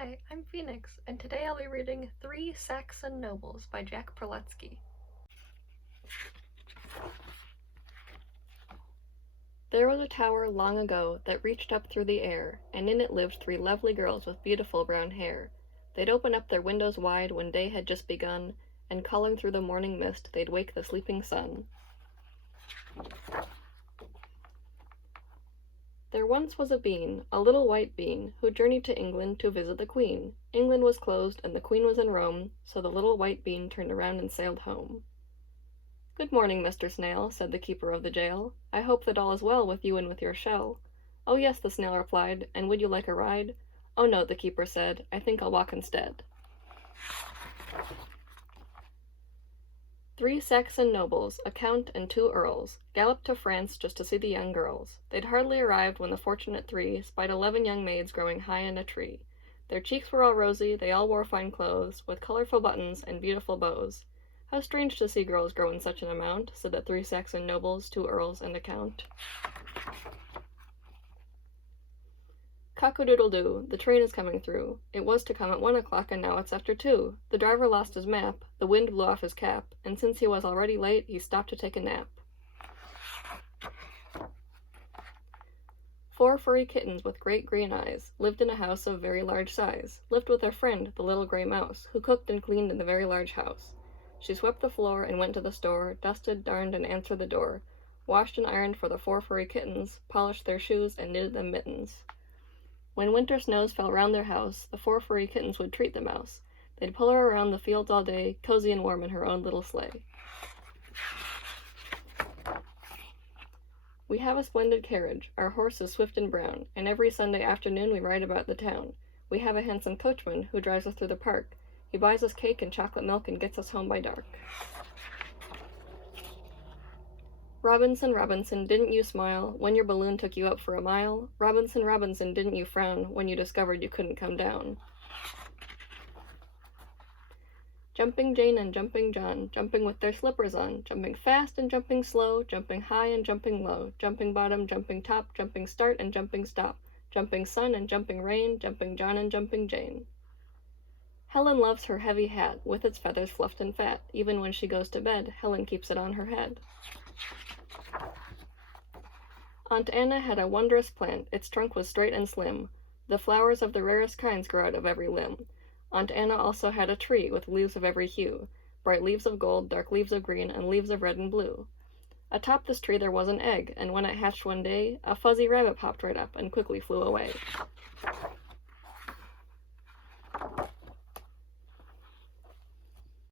Hi, I'm Phoenix, and today I'll be reading Three Saxon Nobles by Jack Prelutsky. There was a tower long ago that reached up through the air, and in it lived three lovely girls with beautiful brown hair. They'd open up their windows wide when day had just begun, and calling through the morning mist they'd wake the sleeping sun. There once was a bean, a little white bean, who journeyed to England to visit the Queen. England was closed, and the Queen was in Rome, so the little white bean turned around and sailed home. "Good morning, Mr. Snail," said the keeper of the jail. "I hope that all is well with you and with your shell." "Oh yes," the snail replied, "and would you like a ride?" "Oh no," the keeper said, "I think I'll walk instead." Three Saxon nobles, a count and two earls, galloped to France just to see the young girls. They'd hardly arrived when the fortunate three spied 11 young maids growing high in a tree. Their cheeks were all rosy, they all wore fine clothes, with colorful buttons and beautiful bows. "How strange to see girls grow in such an amount," said the three Saxon nobles, two earls, and a count. "Cock-a-doodle-doo, the train is coming through. It was to come at 1 o'clock, and now it's after 2. The driver lost his map, the wind blew off his cap, and since he was already late, he stopped to take a nap." Four furry kittens with great green eyes lived in a house of very large size, lived with their friend, the little gray mouse, who cooked and cleaned in the very large house. She swept the floor and went to the store, dusted, darned, and answered the door, washed and ironed for the four furry kittens, polished their shoes, and knitted them mittens. When winter snows fell round their house, the four furry kittens would treat the mouse. They'd pull her around the fields all day, cozy and warm in her own little sleigh. "We have a splendid carriage, our horse is swift and brown, and every Sunday afternoon we ride about the town. We have a handsome coachman who drives us through the park. He buys us cake and chocolate milk and gets us home by dark." "Robinson, Robinson, didn't you smile when your balloon took you up for a mile? Robinson, Robinson, didn't you frown when you discovered you couldn't come down?" Jumping Jane and Jumping John, jumping with their slippers on, jumping fast and jumping slow, jumping high and jumping low, jumping bottom, jumping top, jumping start and jumping stop, jumping sun and jumping rain, jumping John and jumping Jane. Helen loves her heavy hat, with its feathers fluffed and fat. Even when she goes to bed, Helen keeps it on her head. Aunt Anna had a wondrous plant, its trunk was straight and slim. The flowers of the rarest kinds grew out of every limb. Aunt Anna also had a tree, with leaves of every hue, bright leaves of gold, dark leaves of green, and leaves of red and blue. Atop this tree there was an egg, and when it hatched one day, a fuzzy rabbit popped right up and quickly flew away.